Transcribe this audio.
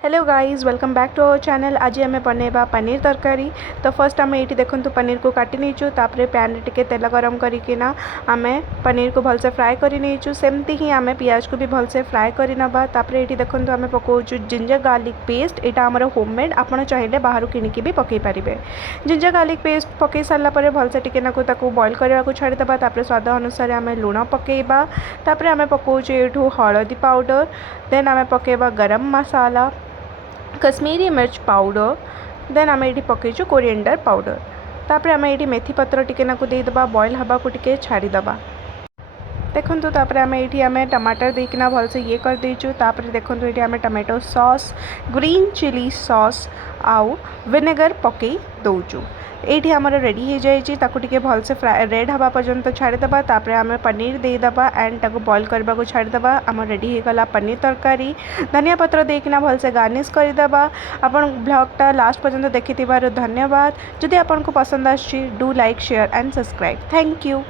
Hello guys welcome back to our channel. आज आम बनैबा पनीर तरकारी। तो फर्स्ट आम ये देखूँ पनीर को काटी नहींचु, तापर पैन रे टिके तेल गरम करना आम पनीर को भलसे फ्राए कर नहींचु। सेमती ही आम पियाज को भी भलसे फ्राए कर नबा। तापर ये देखूँ आम पकाउचु जिंजर गार्लिक पेस्ट। यहाँ आमर होममेड, आपड़ चाहिए बाहर किଣିकी भी पकई पारे। जिंजर गार्लिक पेस्ट पकई सारापर भलसे टिके बॉइल करने को छाड़ीदा। तापर स्वाद अनुसार आम लुण पकईबा। तापर आम पकाउचु ये हलदी पाउडर, देन आम पकईबा गरम मसाला, कश्मीरी मिर्च पाउडर, देन आम ये पकईचु कोरिएंडर पाउडर। तापर आम ये मेथी पत्र टिके देदेबा, बॉइल हवा को टिके छाड़ीदबा। देखो तापर आम ये आम टमाटर देकिना भलसे ये कर देचु। तापर देखो ये आम tomato sauce, green chilli sauce आउ विनेगर पकई दौचु। ये आमर रेडी हो जाए भलसे फ्राए रेड हवा पर्यंत छाड़ीदबा। तापर आम पनीर देदेबा एंड ताको बॉइल करने को छाड़ीदबा। आम रेडी हो गला पनीर तरकारी। धनिया पत्र देकिना भलसे गार्निश करदेबा। आपण ब्लॉगटा लास्ट पर्यंत देखि धन्यवाद। जदि आपको पसंद आछि do like share and subscribe. Thank you.